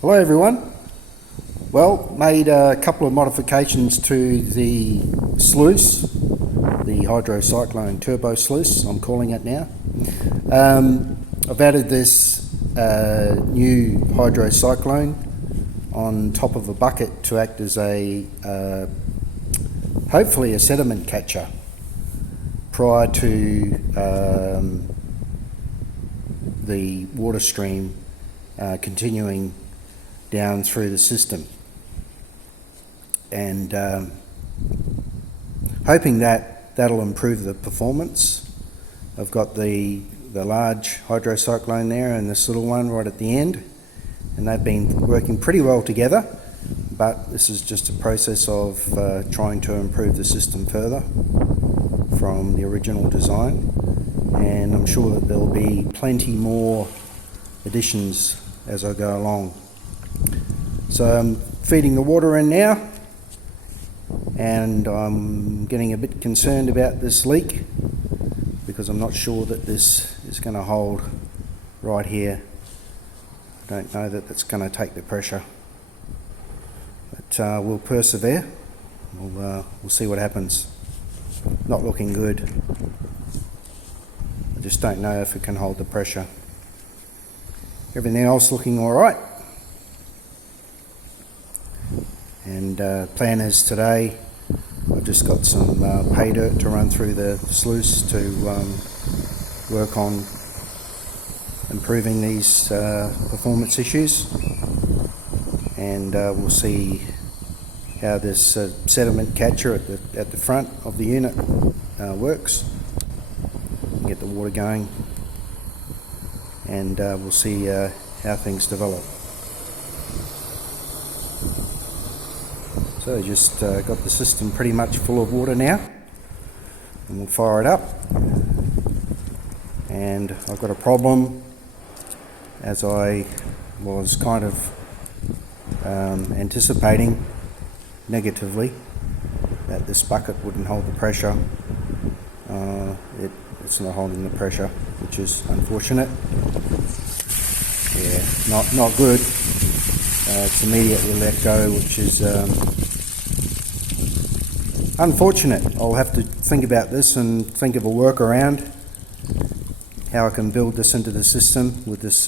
Hello everyone. Well, made a couple of modifications to the sluice, the Hydrocyclone Turbo-Sluice, I'm calling it now. I've added this new Hydrocyclone on top of a bucket to act as a hopefully a sediment catcher prior to the water stream continuing down through the system, and hoping that that'll improve the performance. I've got the large hydrocyclone there and this little one right at the end, and they've been working pretty well together, but this is just a process of trying to improve the system further from the original design, and I'm sure that there'll be plenty more additions as I go along. So I'm feeding the water in now, and I'm getting a bit concerned about this leak because I'm not sure that this is going to hold right here. I don't know that it's going to take the pressure, but we'll persevere. We'll see what happens. Not looking good. I just don't know if it can hold the pressure. Everything else looking all right. And plan is today, I've just got some pay dirt to run through the sluice to work on improving these performance issues, and we'll see how this sediment catcher at the front of the unit works. Get the water going, and we'll see how things develop. So just got the system pretty much full of water now, and we'll fire it up. And I've got a problem, as I was kind of anticipating negatively that this bucket wouldn't hold the pressure. It's not holding the pressure, which is unfortunate. Yeah, not good. It's immediately let go, which is unfortunate. I'll have to think about this and think of a workaround, how I can build this into the system with this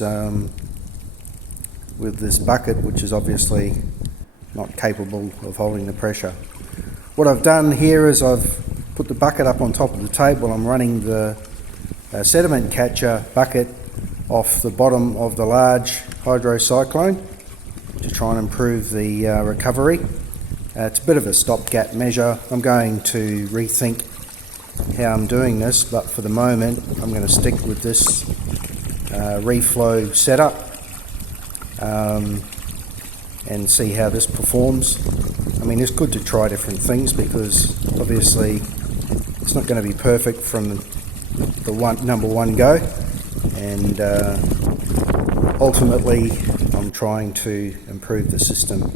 bucket, which is obviously not capable of holding the pressure. What I've done here is I've put the bucket up on top of the table. I'm running the sediment catcher bucket off the bottom of the large hydrocyclone to try and improve the recovery. It's a bit of a stopgap measure. I'm going to rethink how I'm doing this, but for the moment I'm going to stick with this reflow setup and see how this performs. I mean, it's good to try different things because obviously it's not going to be perfect from the number one go, and ultimately I'm trying to improve the system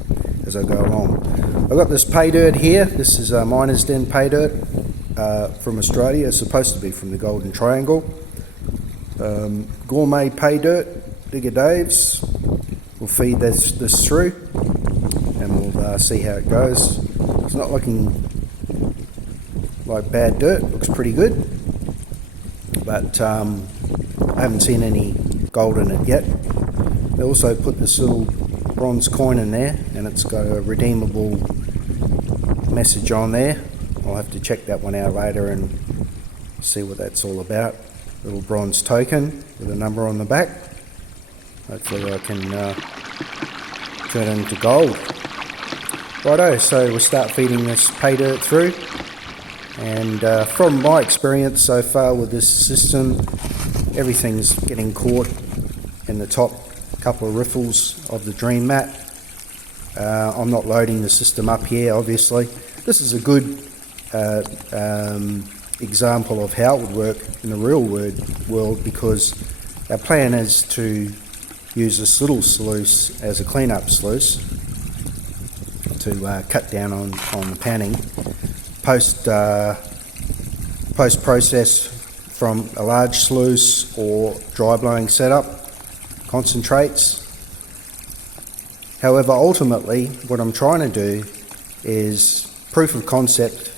as I go along. I've got this pay dirt here. This is Miner's Den pay dirt from Australia. It's supposed to be from the Golden Triangle. Gourmet pay dirt, Digger Dave's. We'll feed this through, and we'll see how it goes. It's not looking like bad dirt. Looks pretty good, but I haven't seen any gold in it yet. They also put this little bronze coin in there, and it's got a redeemable message on there. I'll have to check that one out later and see what that's all about. Little bronze token with a number on the back. Hopefully I can turn it into gold. Righto, so we'll start feeding this pay dirt through, and from my experience so far with this system, everything's getting caught in the top couple of riffles of the dream mat. I'm not loading the system up here, obviously. This is a good example of how it would work in the real world, because our plan is to use this little sluice as a cleanup sluice to cut down on the panning. Post-process from a large sluice or dry blowing setup, concentrates, However, ultimately, what I'm trying to do is proof of concept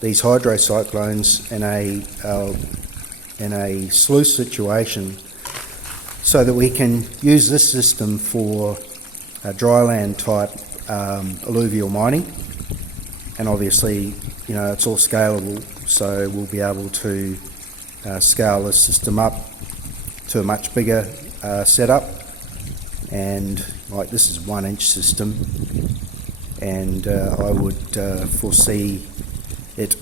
these hydrocyclones in a sluice situation, so that we can use this system for dryland type alluvial mining. And obviously, you know, it's all scalable, so we'll be able to scale this system up to a much bigger setup. And like, this is 1 inch system, and I would foresee it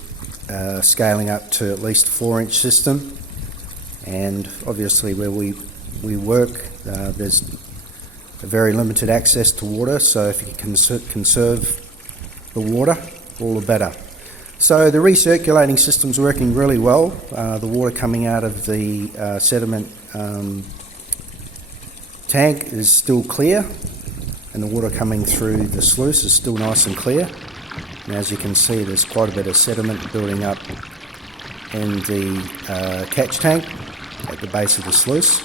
scaling up to at least a 4 inch system. And obviously where we work, there's a very limited access to water, so if you can conserve the water, all the better. So the recirculating system's working really well. The water coming out of the sediment tank is still clear, and the water coming through the sluice is still nice and clear. And as you can see, there's quite a bit of sediment building up in the catch tank at the base of the sluice.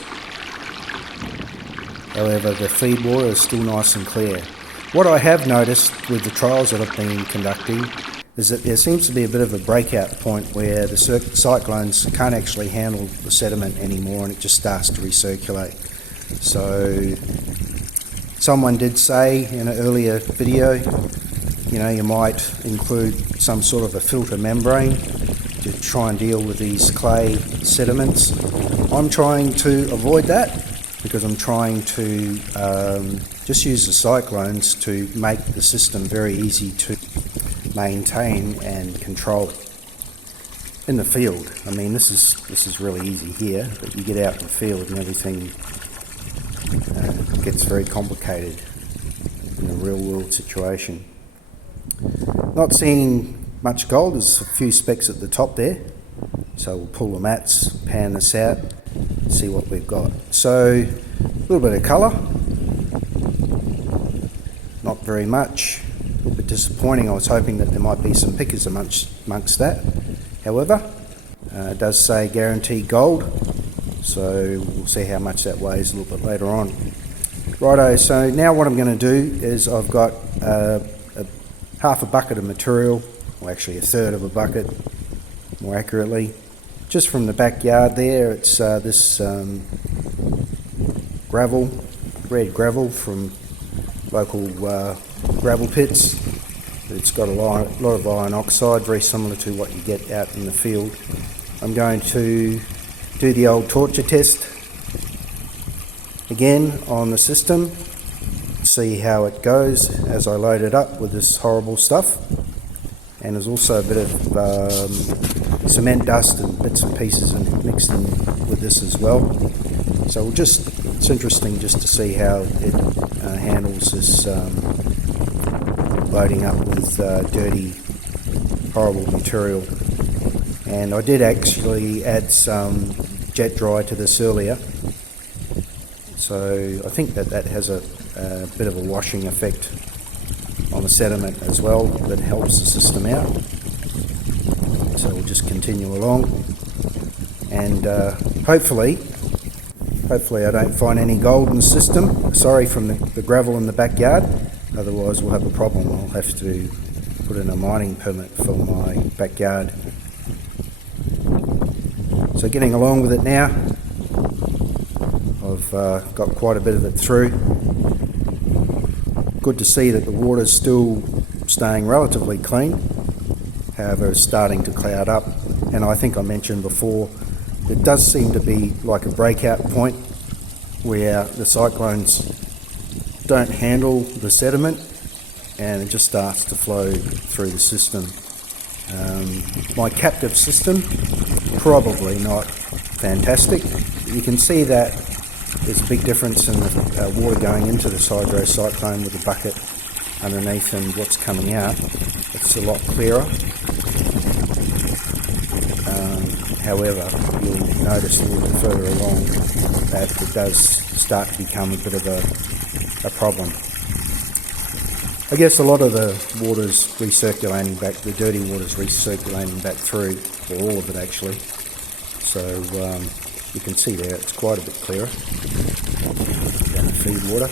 However, the feed water is still nice and clear. What I have noticed with the trials that I've been conducting is that there seems to be a bit of a breakout point where the cyclones can't actually handle the sediment anymore, and it just starts to recirculate. So someone did say in an earlier video, you know, you might include some sort of a filter membrane to try and deal with these clay sediments. I'm trying to avoid that, because I'm trying to just use the cyclones to make the system very easy to maintain and control in the field. I mean, this is really easy here, but you get out in the field and everything gets very complicated in a real world situation. Not seeing much gold. There's a few specks at the top there, so we'll pull the mats, pan this out, see what we've got. So a little bit of colour, not very much, a little bit disappointing. I was hoping that there might be some pickers amongst that. However, it does say guaranteed gold, so we'll see how much that weighs a little bit later on. Righto, so now what I'm going to do is I've got half a bucket of material, or actually a third of a bucket more accurately, just from the backyard there. It's this gravel, red gravel from local gravel pits. It's got a lot of iron oxide, very similar to what you get out in the field. I'm going to do the old torture test again on the system, see how it goes as I load it up with this horrible stuff. And there's also a bit of cement dust and bits and pieces mixed in with this as well. So it's interesting just to see how it handles this loading up with dirty, horrible material. And I did actually add some jet dry to this earlier, so I think that has a bit of a washing effect on the sediment as well that helps the system out. So we'll just continue along, and hopefully I don't find any gold in the system. Sorry, from the gravel in the backyard, otherwise we'll have a problem. I'll have to put in a mining permit for my backyard. So getting along with it now. I've got quite a bit of it through. Good to see that the water's still staying relatively clean. However, it's starting to cloud up, and I think I mentioned before, it does seem to be like a breakout point where the cyclones don't handle the sediment and it just starts to flow through the system. My captive system, probably not fantastic. You can see that there's a big difference in the water going into this hydrocyclone with the bucket underneath and what's coming out. It's a lot clearer. However, you'll notice a little bit further along that it does start to become a bit of a problem. I guess a lot of the water's recirculating back, the dirty water's recirculating back through, or all of it actually. So you can see there it's quite a bit clearer than the feed water.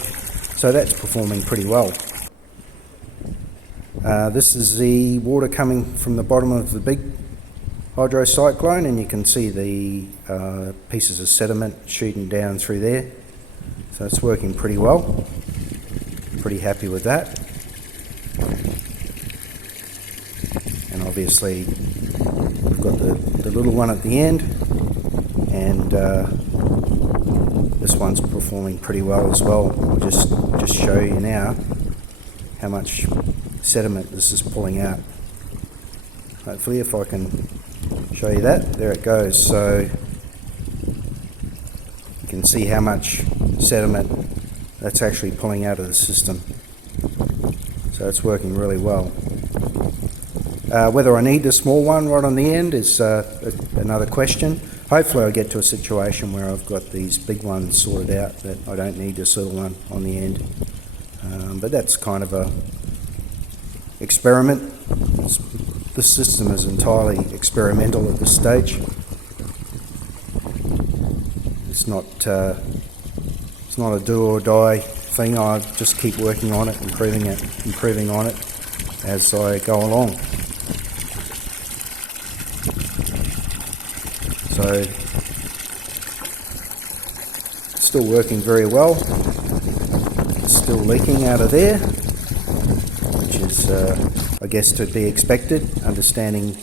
So that's performing pretty well. This is the water coming from the bottom of the big hydrocyclone, and you can see the pieces of sediment shooting down through there. So it's working pretty well. Pretty happy with that. And obviously we've got the little one at the end, and this one's performing pretty well as well. I'll just show you now how much sediment this is pulling out. Hopefully, if I can show you that, there it goes. So you can see how much sediment that's actually pulling out of the system. So it's working really well. Whether I need the small one right on the end is another question. Hopefully I'll get to a situation where I've got these big ones sorted out that I don't need this little one on the end. But that's kind of a experiment. This system is entirely experimental at this stage. It's not a do or die thing. I just keep working on it, improving on it as I go along. So, still working very well. It's still leaking out of there, which is, I guess, to be expected, understanding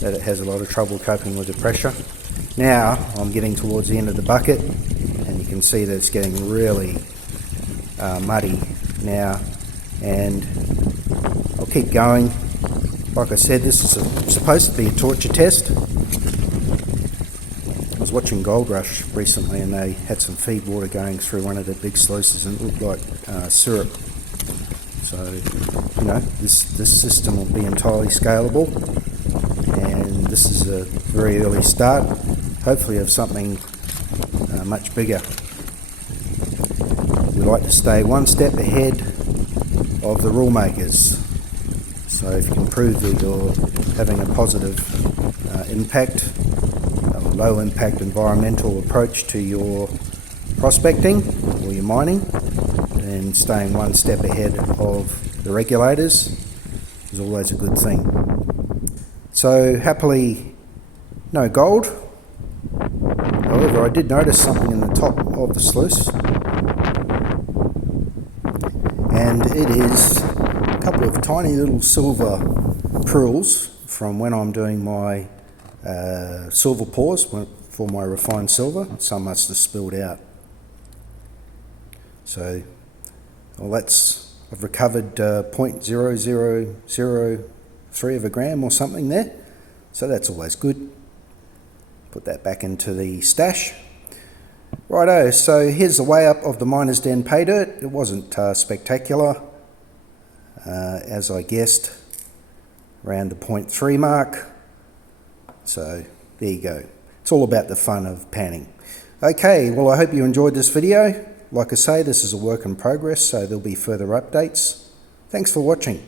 that it has a lot of trouble coping with the pressure. Now, I'm getting towards the end of the bucket, and you can see that it's getting really muddy now, and I'll keep going. Like I said, this is supposed to be a torture test. I was watching Gold Rush recently, and they had some feed water going through one of the big sluices, and it looked like syrup. So, you know, this system will be entirely scalable, and this is a very early start, hopefully of something much bigger. We like to stay one step ahead of the rule makers. So if you can prove that you're having a positive impact, a low impact environmental approach to your prospecting or your mining, then staying one step ahead of the regulators is always a good thing. So happily no gold. However, I did notice something in the top of the sluice, and it is a couple of tiny little silver pools from when I'm doing my silver pours for my refined silver. Some must have spilled out. So, well, I've recovered 0.0003 of a gram or something there, so that's always good. Put that back into the stash. Righto, so here's the weigh up of the miner's den pay dirt. It wasn't spectacular, as I guessed, around the 0.3 mark. So there you go. It's all about the fun of panning. Okay, well, I hope you enjoyed this video. Like I say, this is a work in progress, so there'll be further updates. Thanks for watching.